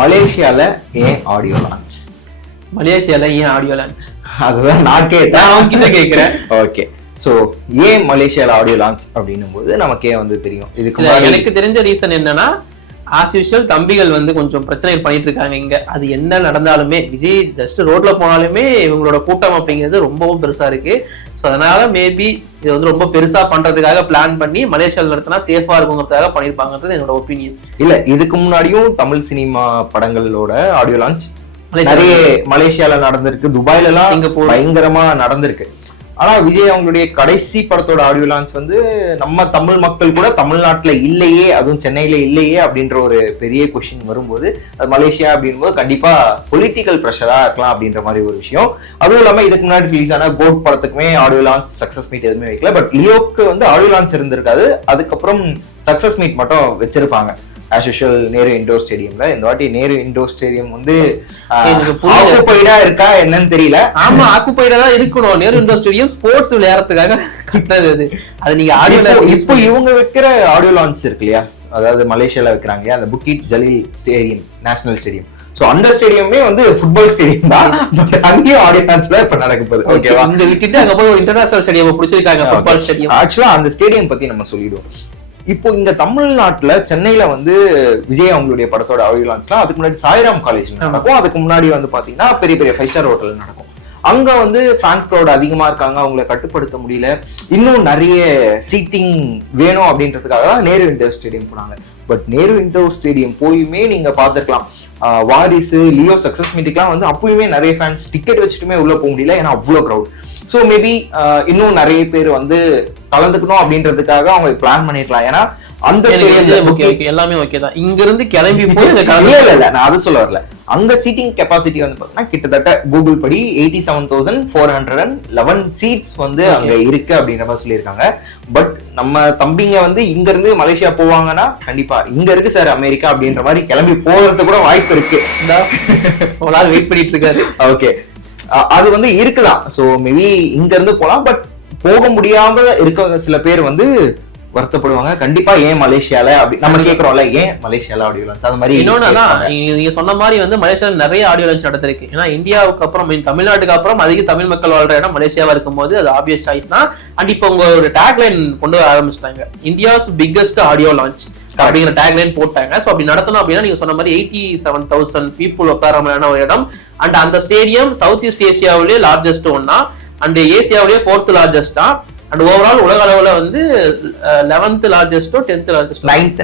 மலேசியால ஏன் audio launch? மலேசியால ஏன் ஆடியோ லான்ச்? அதுதான் நான் கேட்டேன், அவன் கிட்ட கேட்கிறேன். ஓகே, சோ ஏன் மலேசியால ஆடியோ லான்ச் அப்படின்னும் போது நமக்கே வந்து தெரியும். இதுக்கு எனக்கு தெரிஞ்ச ரீசன் என்னன்னா, ஆஸ் யூஷுவல் தம்பிகள் வந்து கொஞ்சம் பிரச்சனைகள் பண்ணிட்டு இருக்காங்க இங்க. அது என்ன நடந்தாலுமே விஜய் ஜஸ்ட் ரோட்ல போனாலுமே இவங்களோட கூட்டம் அப்படிங்கிறது ரொம்பவும் பெருசா இருக்கு. ஸோ அதனால மேபி இது வந்து ரொம்ப பெருசா பண்றதுக்காக பிளான் பண்ணி மலேசியாவில் நடத்தினா சேஃபா இருக்குங்கிறதுக்காக பண்ணிருப்பாங்கன்றது என்னோட ஒப்பீனியன். இல்ல, இதுக்கு முன்னாடியும் தமிழ் சினிமா படங்களோட ஆடியோ லான்ச் நிறைய மலேசியால நடந்திருக்கு, துபாயில எல்லாம் சிங்கப்பூர் பயங்கரமா நடந்திருக்கு. ஆனா விஜய் அவங்களுடைய கடைசி படத்தோட ஆடியோ லான்ச் வந்து நம்ம தமிழ் மக்கள் கூட தமிழ்நாட்டுல இல்லையே, அதுவும் சென்னையில இல்லையே அப்படின்ற ஒரு பெரிய கொஸ்டின் வரும்போது, அது மலேசியா அப்படின்போது கண்டிப்பா பொலிட்டிக்கல் ப்ரெஷரா இருக்கலாம் அப்படின்ற மாதிரி ஒரு விஷயம். அதுவும் இல்லாம இதுக்கு முன்னாடி ரிலீஸ் ஆன கோட் படத்துக்குமே ஆடியோ லான்ச் சக்சஸ் மீட் எதுவுமே வைக்கல. பட் லியோக்கு வந்து ஆடியோ லான்ச் இருந்திருக்காது, அதுக்கப்புறம் சக்சஸ் மீட் மட்டும் வச்சிருப்பாங்க as usual நேரு இண்டோர் ஸ்டேடியம்ல. இந்த வாட்டி நேரு இண்டோர் ஸ்டேடியம் வந்து ஆக்குபைடா இருக்கா என்னன்னு தெரியல. ஆமா, ஆக்குபைடா தான் இருக்கணும். நேரு இண்டோர் ஸ்டேடியம் ஸ்போர்ட்ஸ் விளையாடுறதுக்காக கட்டினது. அது நீங்க ஆடியோ இப்போ இவங்க வைக்கிற ஆடியோ லான்ச் இருக்கு இல்லையா, அதாவது மலேசியால வைக்கிறாங்க இல்லையா, அந்த Bukit Jalil stadium, national stadium. So அந்த ஸ்டேடியமே வந்து ஃபுட்பால் ஸ்டேடியம் தான், பட் அங்கேயும் ஆடியோ லான்ச் தான் இப்ப நடக்க போகுது. ஓகேவா, இந்த கிட்ட அங்க போய் இன்டர்நேஷனல் ஸ்டேடியம் பிடிச்சிருக்காங்க, ஃபுட்பால் ஸ்டேடியம். ஆக்சுவலா அந்த ஸ்டேடியம் பத்தி நம்ம சொல்லிடுவோம். இப்போ இங்க தமிழ்நாட்டுல சென்னையில வந்து விஜய் அவங்களுடைய படத்தோட ஆடியோ லான்ச்லாம் அதுக்கு முன்னாடி சாய்ராம் காலேஜ் நடக்கும். அதுக்கு முன்னாடி வந்து பாத்தீங்கன்னா பெரிய பெரிய 5 ஸ்டார் ஹோட்டல் நடக்கும். அங்க வந்து ஃபேன்ஸ் க்ரௌட் அதிகமா இருக்காங்க, அவங்களை கட்டுப்படுத்த முடியல, இன்னும் நிறைய சீட்டிங் வேணும் அப்படின்றதுக்காக தான் நேரு இண்டோர் ஸ்டேடியம் போனாங்க. பட் நேரு இண்டோர் ஸ்டேடியம் போயுமே நீங்க பாத்துருக்கலாம், வாரிசு லியோ சக்சஸ் மீட்டுக்குலாம் வந்து அப்பயுமே நிறைய ஃபேன்ஸ் டிக்கெட் வச்சுட்டுமே உள்ள போக முடியல, ஏன்னா அவ்வளோ க்ரௌட். ஸோ மேபி இன்னும் நிறைய பேர் வந்து கலந்துக்கணும் அப்படின்றதுக்காக அவங்க பிளான் பண்ணிருக்கலாம். ஏன்னா அந்த எல்லாமே ஓகே தான், இங்க இருந்து கிளம்பி போய் இல்ல நான் அது சொல்ல வரல. அங்க சீட்டிங் கெப்பாசிட்டி வந்து பாத்தீங்கன்னா கிட்டத்தட்ட கூகுள் படி 87,411 சீட்ஸ் வந்து அங்க இருக்கு அப்படின்ற மாதிரி சொல்லியிருக்காங்க. பட் நம்ம தம்பிங்க வந்து இங்க இருந்து மலேசியா போவாங்கன்னா கண்டிப்பா இங்க இருக்கு சார் அமெரிக்கா அப்படின்ற மாதிரி கிளம்பி போகிறதுக்கு கூட வாய்ப்பு இருக்கு. வெயிட் பண்ணிட்டு இருக்காரு. ஓகே, அது வந்து இருக்கலாம். சோ மேபி இங்க இருந்து போலாம், பட் போக முடியாம இருக்க சில பேர் வந்து வருத்தப்படுவாங்க. கண்டிப்பா ஏன் மலேசியால அப்படி நம்ம கேக்குறோம்ல, ஏன் மலேசியால ஆடியோ லான்ச் அது மாதிரி. இன்னொன்னா நீங்க சொன்ன மாதிரி வந்து மலேசியால நிறைய ஆடியோ லான்ச் நடந்திருக்கு. ஏன்னா இந்தியாவுக்கு அப்புறம் தமிழ்நாட்டுக்கு அப்புறம் அதிக தமிழ் மக்கள் வாழ்ற இடம் மலேசியாவா இருக்கும் போது அது ஆப்வியஸ் சாய்ஸ் தான். அண்ட் இப்போ உங்க ஒரு டேக்லைன் கொண்டு வர ஆரம்பிச்சிட்டாங்க, இந்தியாஸ் பிக்கஸ்ட் ஆடியோ லான்ச் அப்படிங்கிற டேக்லைன் போட்டாங்க. ஸோ அப்படி நடத்தணும் அப்படின்னா நீங்க சொன்ன மாதிரி 87,000 பீப்புள் உட்காரமான ஒரு இடம். அண்ட் அந்த ஸ்டேடியம் சவுத் ஈஸ்ட் ஏசியாவிலேயே லார்ஜஸ்ட் ஒன்னா, அண்ட் ஏசியாவிலேயே 4th லார்ஜஸ்டா, அண்ட் ஓவரால் உலக அளவுல வந்து 11th லார்ஜஸ்டோ 10th largest 9th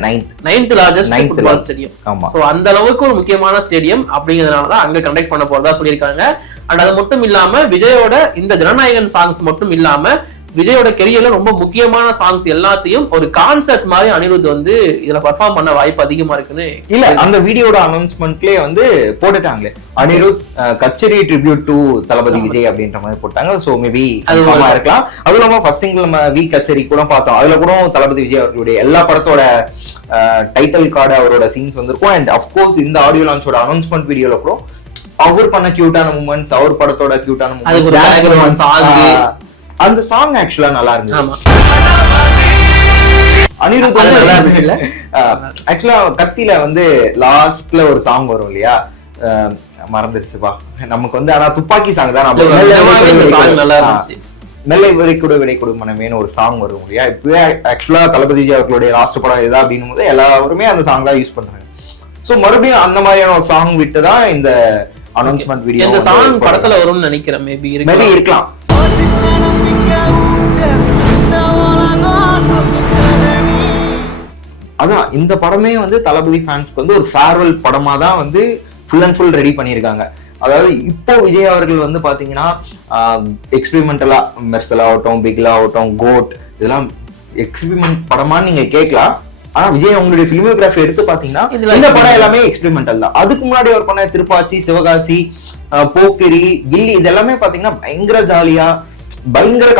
largest football stadium. So அந்த அளவுக்கு ஒரு முக்கியமான ஸ்டேடியம் அப்படிங்கிறதுனால தான் அங்க கண்டக்ட் பண்ண போறதா சொல்லியிருக்காங்க. அண்ட் அது மட்டும் இல்லாம விஜயோட இந்த ஜனநாயகன் சாங்ஸ் மட்டும் இல்லாம விஜயோட கெரியர்ல ரொம்ப முக்கியமான சாங்ஸ் எல்லாத்தையும் ஒரு கான்செர்ட் மாதிரி அனிருத் வந்து இதுல பெர்ஃபார்ம் பண்ண வாய்ப்பு அதிகமா இருக்குன்னு. இல்ல, அந்த வீடியோட அனௌன்ஸ்மெண்ட்லயே வந்து போட்டுட்டாங்களே, அனிருத் கச்சேரி ட்ரிபியூட் டு தளபதி விஜய் அப்படின்ற மாதிரி போட்டாங்க. சோ மேபி அது இருக்கலாம். அதுவும் இல்லாம ஃபர்ஸ்ட் சிங்கிள் நம்ம வி கச்சேரி கூட பார்த்தோம், அதுல கூட தளபதி விஜய் அவர்களுடைய எல்லா படத்தோட டைட்டில் கார்டு அவரோட சீன்ஸ் வந்திருக்கும். அண்ட் அப்கோர்ஸ் இந்த ஆடியோ லான்ச்சோட அனௌன்ஸ்மெண்ட் வீடியோல கூட அவர் பண்ண கியூட்டான மூமெண்ட்ஸ், அவர் படத்தோட கியூட்டான மூமெண்ட்ஸ், அந்த சாங் ஆக்சுவலா நல்லா இருந்துச்சு. அனிருத் வந்து நல்லா இருந்துச்சு இல்ல. ஆக்சுவலா கத்தில வந்து லாஸ்ட்ல ஒரு சாங் வரும் இல்லையா, மறந்துருச்சுப்பா நமக்கு வந்து. ஆனா துப்பாக்கி சாங் தான் மெல்லை விடை கொடு மனமேன்னு ஒரு சாங் வரும் இல்லையா. இப்பவே ஆக்சுவலா தளபதி அவர்களுடைய லாஸ்ட் படம் இதுதான் அப்படின்னும் போது எல்லாருமே அந்த சாங் தான் யூஸ் பண்றாங்க. சோ மறுபடியும் அந்த மாதிரியான ஒரு சாங் விட்டு தான் இந்த அனௌன்ஸ்மெண்ட் வீடியோ. இந்த சாங் படத்துல வரும்னு நினைக்கிறேன், மேபி இருக்கலாம். அதான் இந்த படமே வந்து தளபதி ஃபேன்ஸ்க்கு வந்து ஒரு ஃபேர்வெல் படமா தான் வந்து ஃபுல் அண்ட் ஃபுல் ரெடி பண்ணியிருக்காங்க. அதாவது இப்போ விஜய் அவர்கள் வந்து பாத்தீங்கன்னா எக்ஸ்பெரிமெண்டலா மெர்சல் ஆகட்டும், பிகிலா ஆகட்டும், கோட், இதெல்லாம் எக்ஸ்பெரிமெண்ட் படமான்னு நீங்க கேட்கலாம். ஆனா விஜய் அவங்களுடைய பிலிமோகிராஃபி எடுத்து பாத்தீங்கன்னா இந்த படம் எல்லாமே எக்ஸ்பெரிமெண்டல் தான். அதுக்கு முன்னாடி அவர் பண்ண திருப்பாச்சி, சிவகாசி, போக்கிரி, கில்லி, இதெல்லாமே பாத்தீங்கன்னா பயங்கர ஜாலியா, பயங்கர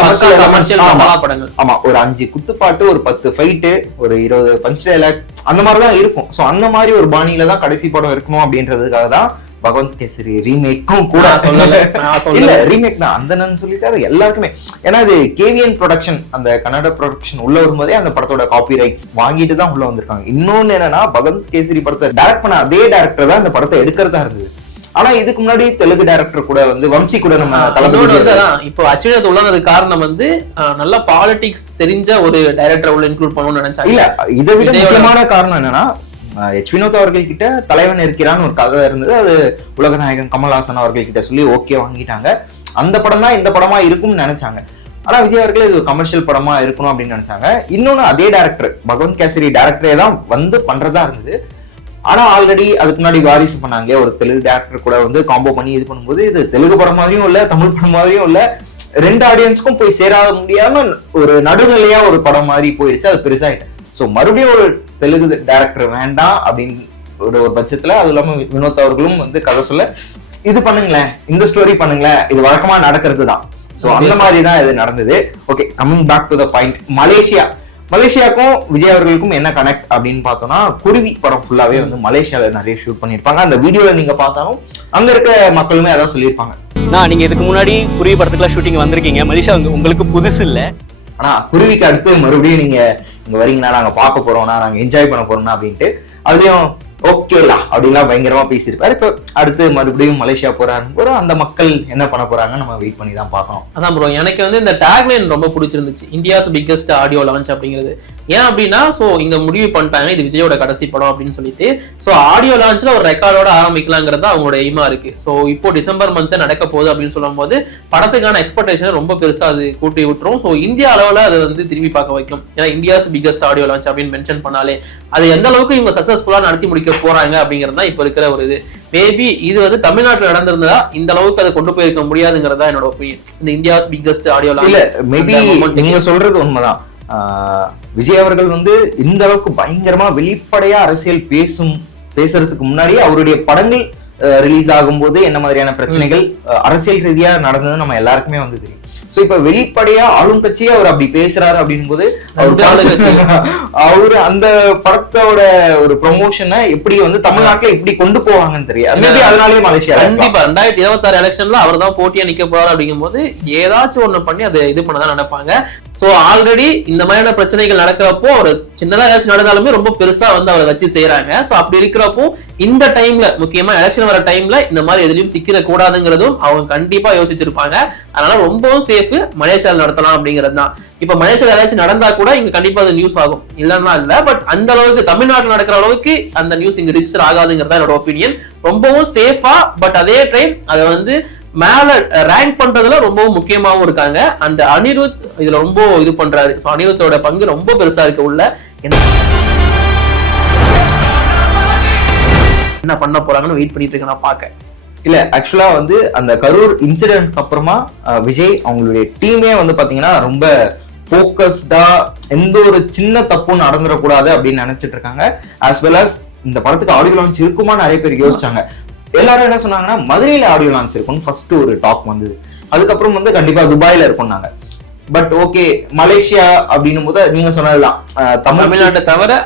படங்கள். ஆமா, ஒரு 5 குத்துப்பாட்டு, ஒரு 10 ஃபைட்டு, ஒரு 20 பஞ்ச் டைலாக், அந்த மாதிரிதான் இருக்கும். சோ அந்த மாதிரி ஒரு பாணியில தான் கடைசி படம் இருக்கணும் அப்படின்றதுக்காக தான் பகவந்த் கேசரி ரீமேக்கும் கூட இல்ல ரீமேக் தான் அந்தனன்னு சொல்லிட்டாரு எல்லாருக்குமே. ஏன்னா அது கேவிஎன் ப்ரொடக்ஷன் அந்த கன்னட ப்ரொடக்ஷன் உள்ள வரும்போதே அந்த படத்தோட காப்பி ரைட்ஸ் வாங்கிட்டு தான் உள்ள வந்திருக்காங்க. இன்னொன்னு என்னன்னா பகவந்த் கேசரி படத்தை டைரக்ட் பண்ண அதே டைரக்டர் தான் இந்த படத்தை எடுக்கிறதா இருந்தது. ஆனா இதுக்கு முன்னாடி தெலுங்கு டைரக்டர் கூட வந்து வம்சி கூட நம்ம இப்போ அச்சுவேத் உள்ளது காரணம் வந்து நல்ல பாலிடிக்ஸ் தெரிஞ்ச ஒரு டைரக்டர் உள்ள இன்க்ளூட் பண்ணணும்னு நினைச்சாங்க. இல்ல இதை விட முக்கியமான காரணம் என்னன்னா எச் வினோத் அவர்கள் கிட்ட தலைவன் இருக்கிறான்னு ஒரு கதை இருந்தது. அது உலகநாயகன் கமல்ஹாசன் அவர்கள் கிட்ட சொல்லி ஓகே வாங்கிட்டாங்க. அந்த படம் தான் இந்த படமா இருக்கும்னு நினைச்சாங்க. ஆனா விஜய் அவர்கள் இது ஒரு கமர்ஷியல் படமா இருக்கணும் அப்படின்னு நினைச்சாங்க. இன்னொன்னு அதே டைரக்டர் பகவந்த் கேசரி டைரக்டரே தான் வந்து பண்றதா இருந்தது. ஆனா ஆல்ரெடி அதுக்கு முன்னாடி வாரிசு பண்ணாங்க ஒரு தெலுங்கு டேரக்டர் கூட வந்து காம்போ பண்ணி இது பண்ணும்போது இது தெலுங்கு படம் மாதிரியும் இல்ல தமிழ் படம் மாதிரியும் இல்ல, ரெண்டு ஆடியன்ஸ்க்கும் போய் சேராத முடியாம ஒரு நடுநிலையா ஒரு படம் மாதிரி போயிடுச்சு. அது பெருசாயிட்டு. ஸோ மறுபடியும் ஒரு தெலுங்கு டைரக்டர் வேண்டாம் அப்படின்னு ஒரு பட்சத்துல, அது இல்லாம வினோத் அவர்களும் வந்து கதை சொல்ல இது பண்ணுங்களேன், இந்த ஸ்டோரி பண்ணுங்களேன், இது வழக்கமா நடக்கிறது தான். ஸோ அந்த மாதிரி தான் இது நடந்தது. Okay, coming back to the point. மலேசியாவுக்கும் விஜய் அவர்களுக்கும் என்ன கனெக்ட் அப்படின்னு பார்த்தோம்னா, குருவி படம் ஃபுல்லாவே வந்து மலேசியால நிறைய ஷூட் பண்ணியிருப்பாங்க. அந்த வீடியோல நீங்க பார்த்தாலும் அங்க இருக்க மக்களுமே அதான் சொல்லியிருப்பாங்க. நீங்க இதுக்கு முன்னாடி குருவி படத்துக்குலாம் ஷூட்டிங் வந்திருக்கீங்க, மலேசியா உங்களுக்கு புதுசு இல்ல. ஆனா குருவிக்கு அடுத்து மறுபடியும் நீங்க இங்க வரீங்கன்னா நாங்க பார்க்க போறோம்னா நாங்க என்ஜாய் பண்ண போறோம்னா அப்படின்ட்டு அதுலயும் ஓகேலா அப்படின்லாம் பயங்கரமா பேசியிருப்பாரு. இப்ப அடுத்து மறுபடியும் மலேசியா போறாரு, அந்த மக்கள் என்ன பண்ண போறாங்க நம்ம வெயிட் பண்ணி தான் பார்க்கணும். அதான் ப்ரோ, எனக்கு வந்து இந்த டேக்லைன் ரொம்ப பிடிச்சிருந்துச்சு, இந்தியாஸ் பிக்கஸ்ட் ஆடியோ லான்ச் அப்படிங்கிறது. ஏன் அப்படின்னா இங்க முடிவு பண்ணிட்டாங்க இது விஜயோட கடைசி படம் அப்படின்னு சொல்லிட்டு. ஆடியோ லான்ச்ல ஒரு ரெக்கார்டோட ஆரம்பிக்கலாங்கிறது அவங்களோட எய்மா இருக்கு. இப்போ டிசம்பர் மந்த் நடக்க போகுது அப்படின்னு சொல்லும் போது படத்துக்கான எக்ஸ்பெக்டேஷன் ரொம்ப பெருசா அது கூட்டி விட்டுரும். இந்தியா அளவுல அதை வந்து திரும்பி பார்க்க வைக்கும். ஏன்னா இந்தியாஸ் பிக்கஸ்ட் ஆடியோ லான்ச் அப்படின்னு மென்ஷன் பண்ணாலே அது எந்த அளவுக்கு இவங்க சக்சஸ்ஃபுல்லா நடத்தி முடிக்க போறாங்க அப்படிங்கிறது தான் இப்ப இருக்கிற ஒரு இது. மேபி இது வந்து தமிழ்நாட்டில் நடந்திருந்தா இந்த அளவுக்கு அதை கொண்டு போயிருக்க முடியாதுங்கிறதா என்னோட ஒப்பீனியன். இந்த இந்தியாஸ் பிக்கஸ்ட் ஆடியோ லான்ச் இல்ல, மேபி நீங்க சொல்றது உண்மைதான். விஜய் அவர்கள் வந்து இந்த அளவுக்கு பயங்கரமா வெளிப்படையா அரசியல் பேசுறதுக்கு முன்னாடியே அவருடைய படங்கள் ரிலீஸ் ஆகும் போது என்ன மாதிரியான பிரச்சனைகள் அரசியல் ரீதியா நடந்தது நம்ம எல்லாருக்குமே வந்து தெரியும். சோ இப்ப வெளிப்படையா ஆளும் கட்சியே அவர் அப்படி பேசுறாரு அப்படின் போது அவரு அந்த படத்தோட ஒரு ப்ரொமோஷனை எப்படி வந்து தமிழ்நாட்டுல எப்படி கொண்டு போவாங்கன்னு தெரியும். மேபி அதனாலேயே மலேசியா கண்டிப்பா 2026 எலெக்ஷன்ல அவர் தான் போட்டியா நிக்க போறாரு அப்படிங்கும் போது ஏதாச்சும் ஒண்ணு பண்ணி அதை இது பண்ணதான் நினைப்பாங்க. ஆல்ரெடி இந்த மாதிரியான பிரச்சனைகள் நடக்கிறப்போ ஒரு சின்னதா ஏதாச்சும் நடந்தாலுமே ரொம்ப பெருசா வந்து அவரை வச்சு செய்யறாங்க. அப்படி இருக்கிறப்போ இந்த டைம்ல முக்கியமா எலெக்ஷன் வர டைம்ல இந்த மாதிரி எதுலயும் சிக்கிட கூடாதுங்கிறதும் அவங்க கண்டிப்பா யோசிச்சிருப்பாங்க. அதனால ரொம்பவும் சேஃப் மலேசியாவில் நடத்தலாம் அப்படிங்கிறது தான். இப்ப மலேசியாவில் ஏதாச்சும் நடந்தா கூட இங்க கண்டிப்பா அது நியூஸ் ஆகும், இல்லன்னா இல்ல. பட் அந்த அளவுக்கு தமிழ்நாட்டில் நடக்கிற அளவுக்கு அந்த நியூஸ் இங்க ரிஜிஸ்டர் ஆகாதுங்கிறதா என்னோட ஒப்பீனியன். ரொம்பவும் சேஃபா, பட் அதே டைம் அதை வந்து மேல ரேங்க் பண்றதுல ரொம்பவும் முக்கியமாவும் இருக்காங்க. அந்த அனிருத் இதுல ரொம்ப இது பண்றாரு. அனிருத்தோட பங்கு ரொம்ப பெருசா இருக்கு உள்ள. என்ன பண்ண போறாங்கன்னு வெயிட் பண்ணிட்டு இருக்கேன் நான் பாக்க. இல்ல ஆக்சுவலா வந்து அந்த கரூர் இன்சிடென்ட் அப்புறமா விஜய் அவங்களுடைய டீமே வந்து பாத்தீங்கன்னா ரொம்ப போக்கஸ்டா எந்த ஒரு சின்ன தப்பும் நடந்துடக்கூடாது அப்படின்னு நினைச்சிட்டு இருக்காங்க. ஆஸ் வெல் அஸ் இந்த படத்துக்கு ஆடியோ லான்ச் இருக்குமா நிறைய பேர் யோசிச்சாங்க. எல்லாரும் என்ன சொன்னாங்கன்னா மதுரையில ஆடியோ லான்ச் இருக்கும்னு ஃபர்ஸ்ட் ஒரு டாக் வந்தது. அதுக்கப்புறம் வந்து கண்டிப்பா துபாயில இருக்கும்னாங்க. பட் ஓகே, மலேசியா அப்படின்னும் போது நீங்க சொன்னதுதான் தமிழ்நாட்டை தவிர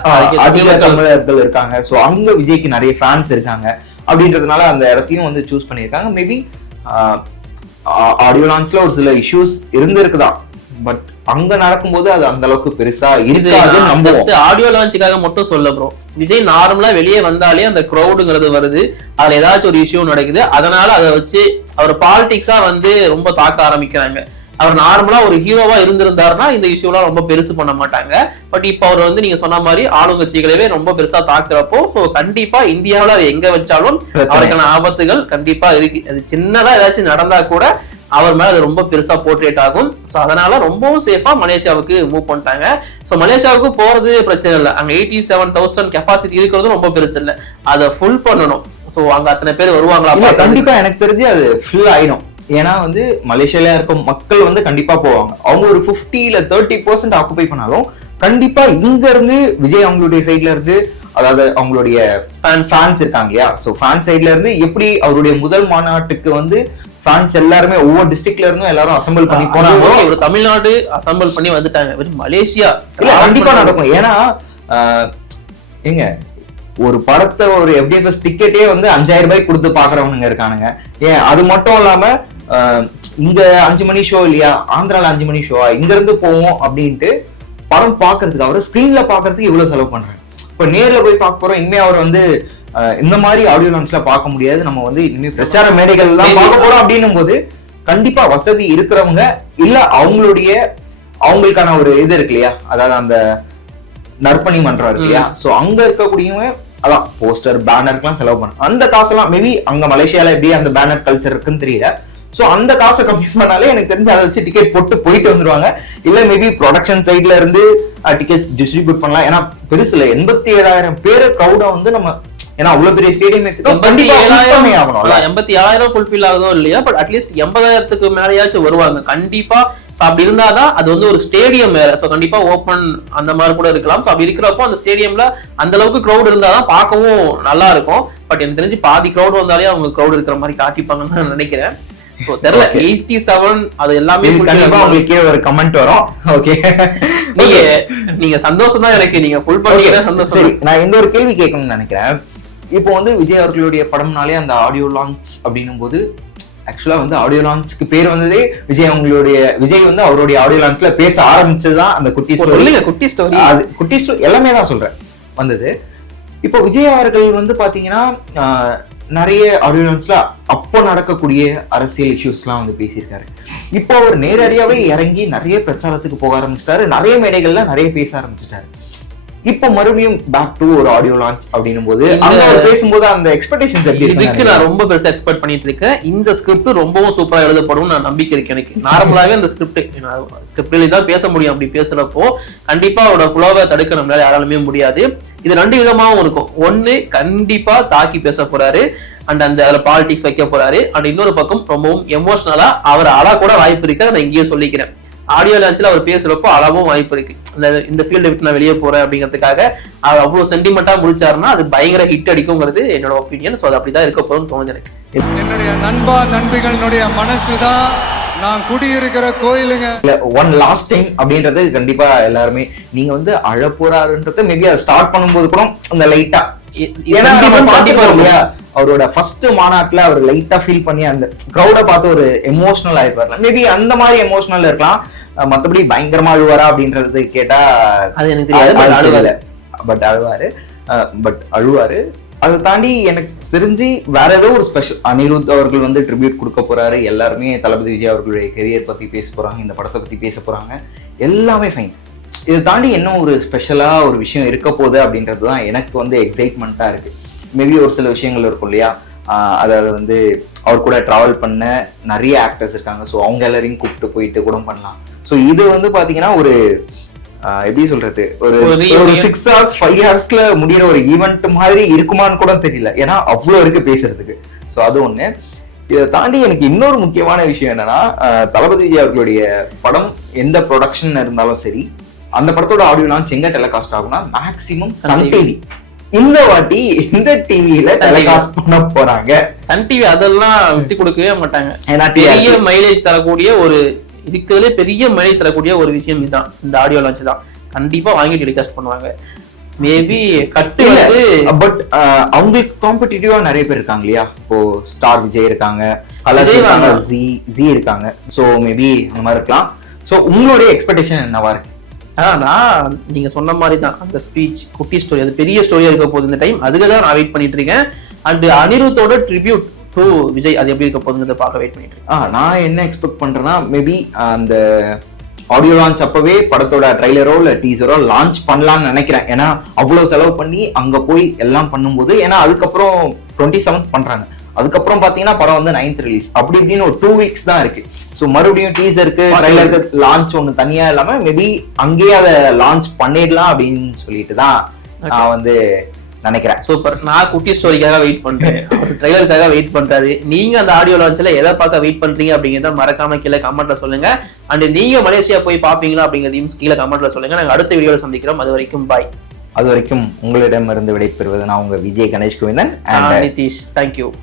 அதிக தமிழர்கள் இருக்காங்க. சோ அங்க விஜய்க்கு நிறைய ஃபேன்ஸ் இருக்காங்க அப்படின்றதுனால அந்த இடத்தையும் வந்து சூஸ் பண்ணியிருக்காங்க. மேபி ஆடியோ லான்ச்ல ஒரு சில இஷ்யூஸ் இருந்திருக்குதான், பட் அங்க நடக்கும்போது அது அந்த அளவுக்கு பெருசா இருக்காது. ஆடியோ லான்ச்சுக்காக மட்டும் சொல்ல ப்ரோ, விஜய் நார்மலா வெளியே வந்தாலே அந்த கிரௌடுங்கிறது வருது, அதுல ஏதாச்சும் ஒரு இஷ்யூ நடக்குது, அதனால அதை வச்சு அவர் பாலிடிக்ஸா வந்து ரொம்ப தாக்க ஆரம்பிக்கிறாங்க. அவர் நார்மலா ஒரு ஹீரோவா இருந்திருந்தாருன்னா இந்த இஷ்யூலாம் ரொம்ப பெருசு பண்ண மாட்டாங்க. பட் இப்ப அவர் வந்து நீங்க சொன்ன மாதிரி ஆளுங்கட்சிகளவே ரொம்ப பெருசா தாக்குறப்போ கண்டிப்பா இந்தியாவில அது எங்க வச்சாலும் அவருக்கான ஆபத்துகள் கண்டிப்பா இருக்கு. அது சின்னதா ஏதாச்சும் நடந்தா கூட அவர் மேல அது ரொம்ப பெருசா போர்ட்ரேட் ஆகும். அதனால ரொம்பவும் சேஃபா மலேசியாவுக்கு மூவ் பண்ணிட்டாங்க. மலேசியாவுக்கு போறது பிரச்சனை இல்லை, அங்க 87,000 கெப்பாசிட்டி இருக்கிறது ரொம்ப பெருசு இல்லை, அதை ஃபுல் பண்ணணும். அங்க அத்தனை பேர் வருவாங்களா? கண்டிப்பா எனக்கு தெரிஞ்சு அது ஃபுல் ஆயிடும். ஏன்னா வந்து மலேசியால இருக்க மக்கள் வந்து கண்டிப்பா போவாங்க. அவங்க ஒரு 50-30% ஆக்குபை பண்ணாலும் கண்டிப்பா இங்க இருந்து விஜய் அவங்களுடைய சைட்ல இருந்து, அதாவது அவங்களுடைய ஃபேன்ஸ் இருக்காங்க இல்லையா, சோ ஃபேன் சைட்ல இருந்து எப்படி அவருடைய முதல் மாநாட்டுக்கு வந்து ஃபேன்ஸ் எல்லாருமே ஒவ்வொரு டிஸ்ட்ரிக்ட்ல இருந்தும் எல்லாரும் அசம்பிள் பண்ணி போனாங்க. ஒரு தமிழ்நாடு அசம்பிள் பண்ணி வந்துட்டாங்க. மலேசியா இல்ல கண்டிப்பா நடக்கும். ஏன்னா எங்க ஒரு படத்தை ஒரு FDFS டிக்கெட்டே வந்து 5000 ரூபாய் கொடுத்து பாக்குறவனுங்க இருக்கானுங்க. ஏன் அது மட்டும் இல்லாம இங்க 5 மணி ஷோ இல்லையா, ஆந்திரால 5 மணி ஷோவா, இங்க இருந்து போவோம் அப்படின்ட்டு படம் பாக்குறதுக்கு அவர் ஸ்கிரீன்ல பாக்குறதுக்கு இவ்வளவு செலவு பண்றாங்க. இப்ப நேர்ல போய் பார்க்க போறோம். இனிமே அவர் வந்து இந்த மாதிரி ஆடியோ லான்ச்ல பார்க்க முடியாது. நம்ம வந்து இனிமே பிரச்சார மேடைகள் தான் பார்க்க போறோம் அப்படின்னும் போது கண்டிப்பா வசதி இருக்கிறவங்க இல்ல அவங்களுக்கான ஒரு இது இருக்கு இல்லையா, அதாவது அந்த நற்பணி மன்றம் இருக்கு இல்லையா, சோ அங்க இருக்கக்கூடியவங்க அதான் போஸ்டர் பேனருக்குலாம் செலவு பண்ண அந்த காசெல்லாம் மேபி அங்க மலேசியால எப்படி அந்த பேனர் கல்ச்சர் இருக்குன்னு தெரியல. சோ அந்த காசை கம்மி பண்ணாலே எனக்கு தெரிஞ்சு அதை வச்சு டிக்கெட் போட்டு போயிட்டு வந்துருவாங்க. இல்ல மேபி ப்ரொடக்ஷன் சைட்ல இருந்து டிக்கெட்ஸ் டிஸ்ட்ரிபியூட் பண்ணலாம். ஏன்னா பெருசு இல்ல, 87,000 பேரு கிரௌட வந்து நம்ம, ஏன்னா அவ்வளவு பெரிய ஸ்டேடியம் 87,000 ஃபுல்ஃபில் ஆகுதோ இல்லையா, பட் அட்லீஸ்ட் 80,000க்கு மேலேயாச்சும் வருவாங்க கண்டிப்பா. அப்படி இருந்தாதான் அது வந்து ஒரு ஸ்டேடியம் வேற. சோ கண்டிப்பா ஓப்பன் அந்த மாதிரி கூட இருக்கலாம். அப்படி இருக்கிறப்போ அந்த ஸ்டேடியம்ல அந்த அளவுக்கு கிரௌட் இருந்தாதான் பார்க்கவும் நல்லா இருக்கும். பட் எனக்கு தெரிஞ்சு பாதி கிரௌட் வந்தாலே அவங்க கிரௌட் இருக்கிற மாதிரி காட்டிப்பாங்கன்னு நான் நினைக்கிறேன். தெரியல 87 அது எல்லாமே உங்களுக்கே ஒரு கமெண்ட் வரும். ஓகே, நீங்க சந்தோஷம் தான் எனக்கு, நீங்க ஃபுல் பண்ணீங்க சந்தோஷம். சரி, நான் இந்த ஒரு கேள்வி கேட்கணும்னு நினைக்கிறேன். இப்போ வந்து விஜய் அவர்களுடைய படம்னாலே அந்த ஆடியோ லான்ச் அப்படின்னும் போது ஆக்சுவலா வந்து ஆடியோ லான்ச்க்கு பேர் வந்ததே விஜய் வந்து அவருடைய ஆடியோ லான்ச்ல பேச ஆரம்பிச்சதுதான் அந்த குட்டி ஸ்டோரி. அது குட்டி ஸ்டோரி எல்லாமே தான் சொல்றேன் வந்தது. இப்போ விஜய் அவர்கள் வந்து பாத்தீங்கன்னா நிறைய ஆடியோ லான்ச்ல அப்போ நடக்கக்கூடிய அரசியல் இஷ்யூஸ் எல்லாம் வந்து பேசியிருக்காரு. இப்போ அவர் நேரடியாவே இறங்கி நிறைய பிரச்சாரத்துக்கு போக ஆரம்பிச்சிட்டாரு, நிறைய மேடைகள்ல நிறைய பேச ஆரம்பிச்சிட்டாரு. இப்போ மறுபடியும் பேக் டு ஒரு ஆடியோ லான்ச் அப்படின்னும் போது அங்க பேசும்போது அந்த எக்ஸ்பெக்டேஷன்ஸ் இதுக்கு நான் ரொம்ப பெருசா எக்ஸ்பெக்ட் பண்ணிட்டு இருக்கேன். இந்த ஸ்கிரிப்ட் ரொம்பவும் சூப்பரா எழுதப்படும் நான் நம்பிக்கை இருக்கு எனக்கு. நார்மலாவே அந்த ஸ்கிரிப்ட்ல தான் பேச முடியும். அப்படி பேசுறப்போ கண்டிப்பா அவரோட புலவை தடுக்க நம்மளால யாராலுமே முடியாது. இது 2 விதமாவும் இருக்கும். ஒண்ணு கண்டிப்பா தாக்கி பேச போறாரு அண்ட் அந்த அதுல பாலிடிக்ஸ் வைக்க போறாரு. அண்ட் இன்னொரு பக்கம் ரொம்பவும் எமோஷனலா அவர் அழா கூட வாய்ப்பு இருக்கு. நான் இங்கேயே சொல்லிக்கிறேன், ஆடியோ லான்ச்ல அவர் பேசுறப்போ அளவும் வாய்ப்பு இருக்கு. இந்த ஃபீல்டை விட்டு நான் வெளியே போறேன் அப்படிங்கிறதுக்காக அவர் அவ்வளவு சென்டிமெண்டா முடிச்சாருன்னா அது பயங்கர ஹிட் அடிக்குங்கிறது என்னோட ஒப்பீனியன். ஸோ அது அப்படிதான் இருக்க போதும்னு தோணுது எனக்கு. என்னுடைய நண்பிகளுடைய மனசுதான் நான் குடியிருக்கிற கோயிலுங்க. ஒன் லாஸ்ட் டைம் அப்படின்றது கண்டிப்பா எல்லாருமே நீங்க வந்து அழ போறாருன்றது மேபி அதை ஸ்டார்ட் பண்ணும்போது கூட அந்த லைட்டா, அவரோட ஃபர்ஸ்ட் மாநாட்டுல அவர் லைட்டா ஃபீல் பண்ணி அந்த கிரௌட பார்த்து ஒரு எமோஷனல் ஆயிருப்பாரு. மேபி அந்த மாதிரி எமோஷனல் இருக்கலாம். மத்தபடி பயங்கரமா அழுவாரா அப்படின்றது கேட்டா அது எனக்கு தெரியாது. பட் அழுவாரு. அதை தாண்டி எனக்கு தெரிஞ்சு வேற ஏதோ ஒரு ஸ்பெஷல் அனிருத் அவர்கள் வந்து ட்ரிபியூட் கொடுக்க போறாரு. எல்லாருமே தளபதி விஜய் அவர்களுடைய கெரியர் பத்தி பேச போறாங்க, இந்த படத்தை பத்தி பேச போறாங்க. எல்லாமே ஃபைன். இதை தாண்டி என்ன ஒரு ஸ்பெஷலா ஒரு விஷயம் இருக்க போகுது அப்படின்றது தான் எனக்கு வந்து எக்ஸைட்மெண்ட்டா இருக்கு. மேபி ஒரு சில விஷயங்கள் இருக்கும் இல்லையா, அதாவது வந்து அவர் கூட டிராவல் பண்ண நிறைய ஆக்டர்ஸ் இருக்காங்க. ஸோ அவங்க எல்லாரையும் கூப்பிட்டு போயிட்டு கூட பண்ணலாம். ஸோ இது வந்து பாத்தீங்கன்னா ஒரு எப்படி சொல்றது, ஒரு 6 hours 5 hours முடிகிற ஒரு ஈவெண்ட் மாதிரி இருக்குமான்னு கூட தெரியல. ஏன்னா அவ்வளவு இருக்கு பேசுறதுக்கு. ஸோ அது ஒண்ணு. இதை தாண்டி எனக்கு இன்னொரு முக்கியமான விஷயம் என்னன்னா, தளபதி விஜய் அவர்களுடைய படம் எந்த ப்ரொடக்ஷன் இருந்தாலும் சரி, அந்த படத்தோட ஆடியோ லான்ச் எங்க டெலிகாஸ்ட் ஆகும்னா மேக்சிமம் சன் டிவி. இந்த வாட்டி இந்த டிவியில டெலிகாஸ்ட் பண்ண போறாங்க. சன் டிவி அதெல்லாம் விட்டு கொடுக்கவே மாட்டாங்க. பெரிய மைலேஜ் தரக்கூடிய ஒரு இருக்கிறதுல பெரிய மைலேஜ் தரக்கூடிய ஒரு விஷயம் இதுதான், இந்த ஆடியோ லான்ச் தான். கண்டிப்பா வாங்கி டெலிகாஸ்ட் பண்ணுவாங்க. மேபி கட்டு வந்து பட் அவங்களுக்கு காம்படிட்டிவா நிறைய பேர் இருக்காங்க இல்லையா. இப்போ ஸ்டார் விஜய் இருக்காங்க, ஜி இருக்காங்க. சோ மேபி அந்த மாதிரி இருக்கலாம். சோ உங்களுடைய எக்ஸ்பெக்டேஷன் என்னவா இருக்கு? நான் நீங்க சொன்ன மாதிரி தான் அந்த ஸ்பீச் குட்டி ஸ்டோரி அது பெரிய ஸ்டோரியா இருக்க போகுது இந்த டைம். அதுக்கு தான் நான் வெயிட் பண்ணிட்டு இருக்கேன். அண்ட் அனிருத்தோட ட்ரிபியூட் டு விஜய் அது எப்படி இருக்க போகுதுங்கிறத பார்க்க வெயிட் பண்ணிட்டு இருக்கேன். நான் என்ன எக்ஸ்பெக்ட் பண்றேன்னா, மேபி அந்த ஆடியோ லான்ச் அப்பவே படத்தோட ட்ரைலரோ இல்ல டீசரோ லான்ச் பண்ணலாம்னு நினைக்கிறேன். ஏன்னா அவ்வளவு செலவு பண்ணி அங்க போய் எல்லாம் பண்ணும்போது, ஏன்னா அதுக்கப்புறம் 27th பண்றாங்க. அதுக்கப்புறம் பாத்தீங்கன்னா படம் வந்து 9th ரிலீஸ். அப்படி இப்படின்னு ஒரு 2 weeks தான் இருக்கு. ஸோ மறுபடியும் டீசருக்கு ட்ரைலருக்கு லான்ச் ஒன்று தனியா இல்லாம மேபி அங்கேயே அதை லான்ச் பண்ணிடலாம் அப்படின்னு சொல்லிட்டு தான் நான் வந்து நினைக்கிறேன். சூப்பர். நான் குட்டி ஸ்டோரிக்காக வெயிட் பண்றேன், ட்ரைலருக்காக வெயிட் பண்றாரு. நீங்க அந்த ஆடியோ லான்ச்ல எதை பார்க்க வெயிட் பண்றீங்க அப்படிங்கிறத மறக்காம கீழே கமெண்ட்ல சொல்லுங்க. அண்ட் நீங்க மலேசியா போய் பாப்பீங்களா அப்படிங்கிறதையும் கீழே கமெண்ட்ல சொல்லுங்க. நாங்க அடுத்த வீடியோல சந்திக்கிறோம். அது வரைக்கும் பாய். அது வரைக்கும் உங்களிடமிருந்து விடைபெறுவது நான் உங்க விஜய் கணேஷ் கோவிந்தன், நிதிஷ். தேங்க்யூ.